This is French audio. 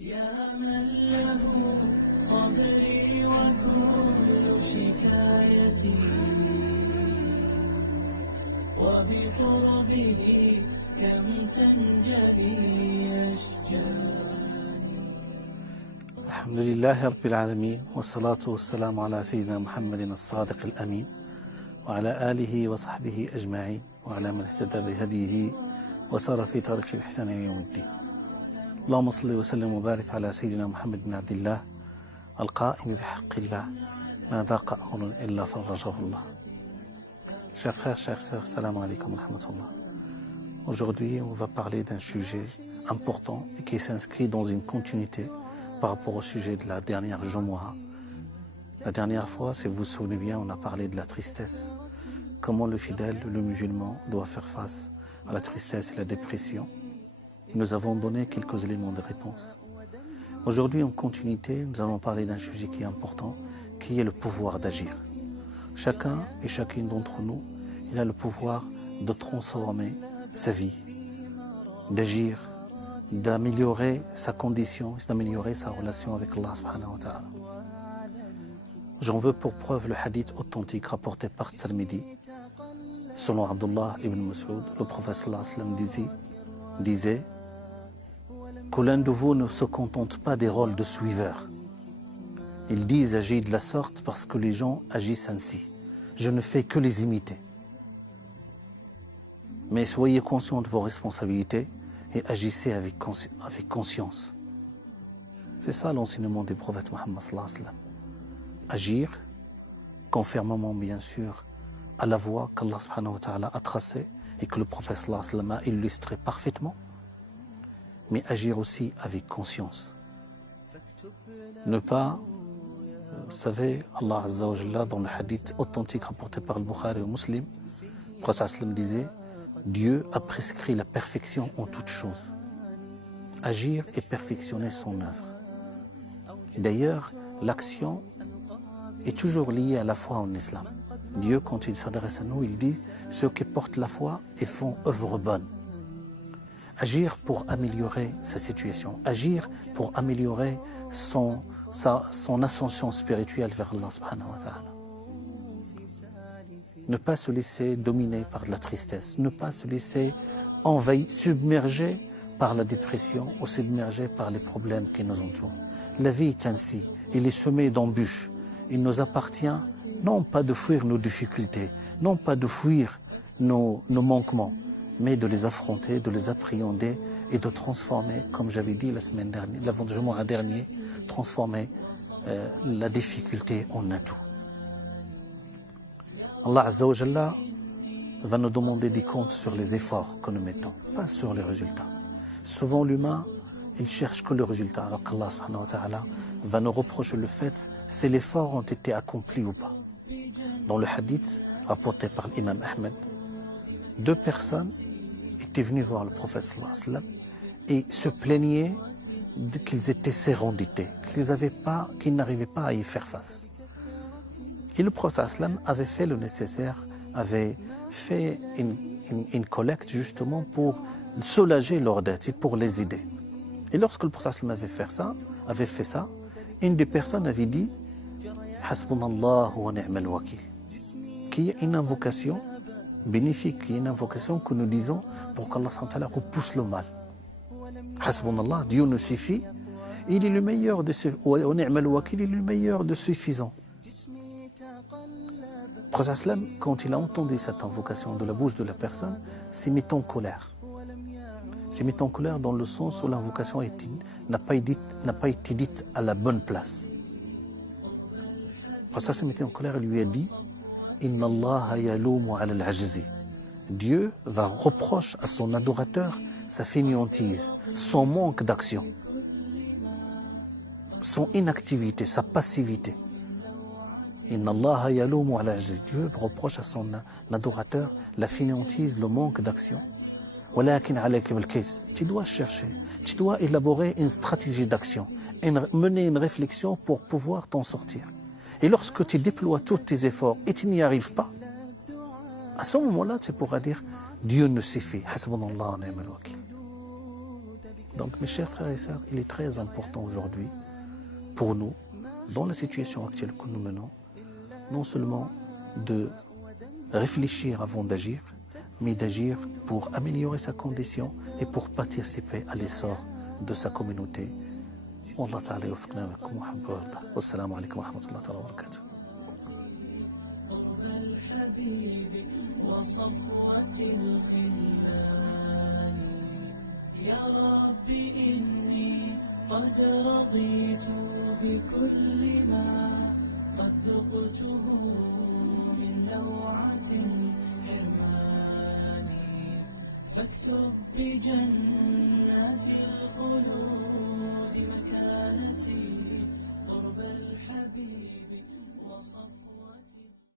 يا من له صبري وكل شكايتي وبقربه كم تنجلي أشجاري. الحمد لله رب العالمين، والصلاة والسلام على سيدنا محمد الصادق الأمين وعلى آله وصحبه أجمعين وعلى من اهتدى بهديه وسار في طريق الإحسان إلى يوم الدين. اللهم صل وسلم وبارك على سيدنا محمد بن عبد الله القائم بحق الله ما ضاق أمر إلا فرجه الله. Chers frères, chères sœurs, salam alaikum wa rahmatullah. Aujourd'hui, on va parler d'un sujet important et qui s'inscrit dans une continuité par rapport au sujet de la dernière Jumu'ah. La dernière fois, si vous vous souvenez bien, on a parlé de la tristesse. Comment le fidèle, le musulman, doit faire face à la tristesse et la dépression. Nous avons donné quelques éléments de réponse. Aujourd'hui, en continuité, nous allons parler d'un sujet qui est important, qui est le pouvoir d'agir. Chacun et chacune d'entre nous, il a le pouvoir de transformer sa vie, d'agir, d'améliorer sa condition, d'améliorer sa relation avec Allah subhanahu wa ta'ala. J'en veux pour preuve le hadith authentique rapporté par Tirmidhi. Selon Abdullah ibn Mas'ud, le prophète sallallahu alayhi wa sallam disait que l'un de vous ne se contente pas des rôles de suiveur. Ils disent agis de la sorte parce que les gens agissent ainsi. Je ne fais que les imiter. Mais soyez conscients de vos responsabilités et agissez avec conscience. C'est ça l'enseignement du prophète Mohammed sallallahu alayhi wa sallam. Agir conformément bien sûr à la voie qu'Allah subhanahu wa ta'ala a tracée et que le prophète sallallahu alayhi wa sallam a illustré parfaitement, mais agir aussi avec conscience. Ne pas, vous savez, Allah Azza wa Jalla, dans le hadith authentique rapporté par le Bukhari et Muslim, le prophète sallallahu alayhi wa sallam disait: Dieu a prescrit la perfection en toutes choses. Agir et perfectionner son œuvre. D'ailleurs, l'action est toujours liée à la foi en islam. Dieu, quand il s'adresse à nous, il dit ceux qui portent la foi et font œuvre bonne. Agir pour améliorer sa situation, agir pour améliorer son ascension spirituelle vers Allah subhanahu wa ta'ala. Ne pas se laisser dominer par la tristesse, ne pas se laisser envahir, submerger par la dépression ou submerger par les problèmes qui nous entourent. La vie est ainsi, il est semé d'embûches. Il nous appartient non pas de fuir nos difficultés, non pas de fuir nos manquements, mais de les affronter, de les appréhender et de transformer, comme j'avais dit la semaine dernière, l'avant-Jumu'ah dernier, transformer la difficulté en atout. Allah Azza wa Jalla va nous demander des comptes sur les efforts que nous mettons, pas sur les résultats. Souvent l'humain, il cherche que le résultat, alors qu'Allah subhanahu wa ta'ala va nous reprocher le fait si les efforts ont été accomplis ou pas. Dans le hadith rapporté par l'imam Ahmed, 2 personnes étaient venues voir le prophète sallallahu alayhi wa sallam et se plaignaient qu'ils étaient sérendités, qu'ils n'arrivaient pas à y faire face. Et le prophète sallallahu alayhi wa sallam avait fait le nécessaire, avait fait une collecte justement pour soulager leurs dettes et pour les aider. Et lorsque le prophète sallallahu alayhi wa sallam avait fait ça, une des personnes avait dit Hasbunallah wa ni'mal wakil, qui est une invocation bénéfique, qui est une invocation que nous disons pour qu'Allah subhanahu wa ta'ala repousse le mal. Hasbunallah, Dieu nous suffit, il est le meilleur de wa ni'mal wakil, il est le meilleur de suffisant. Le prophète sallallahu alayhi wa sallam, quand il a entendu cette invocation de la bouche de la personne, s'est mis en colère. S'est mis en colère dans le sens où l'invocation n'a pas été dite à la bonne place. Quand ça se mettait en colère, il lui a dit Inna Allah yalumu ala al-ajzi. Dieu va reprocher à son adorateur sa fainéantise, son manque d'action, son inactivité, sa passivité. Inna Allah yalumu ala al-ajzi. Dieu reproche à son adorateur la fainéantise, le manque d'action. Tu dois chercher, tu dois élaborer une stratégie d'action, mener une réflexion pour pouvoir t'en sortir. Et lorsque tu déploies tous tes efforts et tu n'y arrives pas, à ce moment-là, tu pourras dire Dieu nous suffit. Hasbunallah wa ni'mal wakil. Donc mes chers frères et sœurs, il est très important aujourd'hui pour nous, dans la situation actuelle que nous menons, non seulement de réfléchir avant d'agir, mais d'agir pour améliorer sa condition et pour participer à l'essor de sa communauté. والله تعالى يوفقنا ويكون محبه ويرضى والسلام عليكم ورحمه الله تعالى وبركاته. قرب الحبيب وصفوة الخلان يا رب إني قد رضيت بكل ما قد ذقته من لوعة الحرمان فاكتب بجنات الخلود مكانتي قرب الحبيب وصف